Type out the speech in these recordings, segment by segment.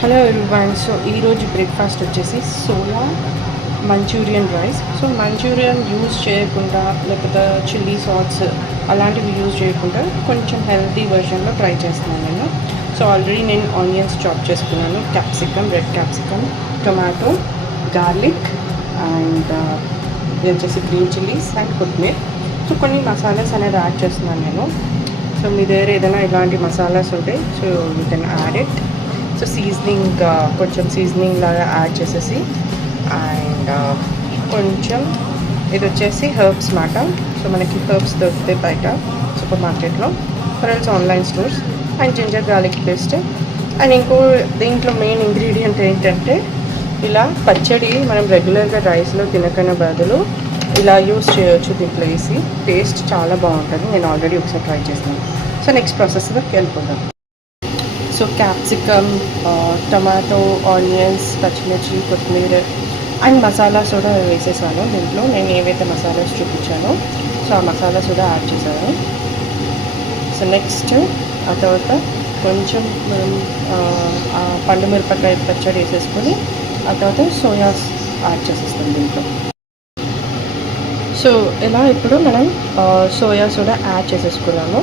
Hello everyone. So ఈరోజు breakfast వచ్చేసి soya Manchurian rice. So Manchurian use చేయకుండా లేకపోతే చిల్లీ సాస్ అలాంటివి యూజ్ చేయకుండా కొంచెం హెల్తీ వర్షన్లో ట్రై చేస్తున్నాను నేను. సో ఆల్రెడీ నేను ఆనియన్స్ చాప్ చేసుకున్నాను, capsicum, red capsicum, tomato, garlic and ఇది వచ్చేసి గ్రీన్ చిల్లీస్ అండ్ కొత్తిమీర. సో కొన్ని మసాలాస్ అనేది యాడ్ చేస్తున్నాను నేను. సో మీ దగ్గర ఏదైనా ఇలాంటి మసాలాస్ ఉంటే so you can add it. So seasoning కొంచెం సీజనింగ్ లాగా యాడ్ చేసేసి అండ్ కొంచెం ఇది వచ్చేసి హెర్బ్స్ మాట. సో మనకి హెర్బ్స్ దొరుకుతాయి బయట సూపర్ మార్కెట్లో or else online stores. And ginger garlic paste. And ఇంకో దీంట్లో మెయిన్ ఇంగ్రీడియంట్ ఏంటంటే ఇలా పచ్చడి మనం రెగ్యులర్గా రైస్లో తినకనే బదులు ఇలా యూస్ చేయొచ్చు. దీంట్లో వేసి టేస్ట్ చాలా బాగుంటుంది. నేను ఆల్రెడీ ఒకసారి ట్రై చేస్తాను. సో నెక్స్ట్ ప్రాసెస్లోకి వెళ్ళిపోదాం. సో క్యాప్సికమ్, టమాటో, ఆనియన్స్, పచ్చిమిర్చి, కొత్తిమీర అండ్ మసాలాస్ కూడా వేసేసాను. దీంట్లో నేను ఏవైతే మసాలాస్ చూపించానో సో ఆ మసాలాస్ కూడా యాడ్ చేశాను. సో నెక్స్ట్ ఆ తర్వాత కొంచెం మనం పండు మిరపకాయ పచ్చడి వేసేసుకొని ఆ తర్వాత సోయాస్ యాడ్ చేసేస్తాం దీంట్లో. సో ఇలా ఇప్పుడు మనం సోయా సోడా యాడ్ చేసేసుకున్నాము.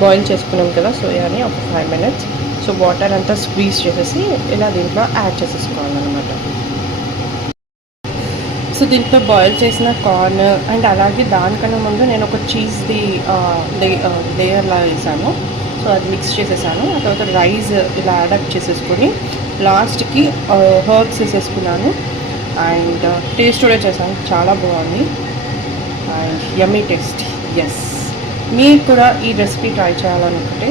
బాయిల్ చేసుకున్నాం కదా సోయాని ఒక 5 minutes. సో వాటర్ అంతా స్క్వీజ్ చేసేసి ఇలా దీంట్లో యాడ్ చేసేసుకోవాలన్నమాట. సో దీంట్లో బాయిల్ చేసిన కార్న్ అండ్ అలాగే దానికన్నా ముందు నేను ఒక చీజ్ది లేయర్లా వేసాను. సో అది మిక్స్ చేసేసాను. ఆ తర్వాత రైస్ ఇలా యాడప్ చేసేసుకొని లాస్ట్కి హర్బ్స్ వేసేసుకున్నాను. అండ్ టేస్ట్ కూడా చేశాను, చాలా బాగుంది అండ్ యమ్మీ టేస్ట్. ఎస్, మీరు కూడా ఈ రెసిపీ ట్రై చేయాలనుకుంటే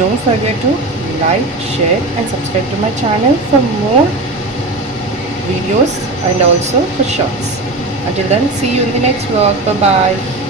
don't forget to like, share and subscribe to my channel for more videos and also for shorts. Until then, see you in the next vlog. Bye bye.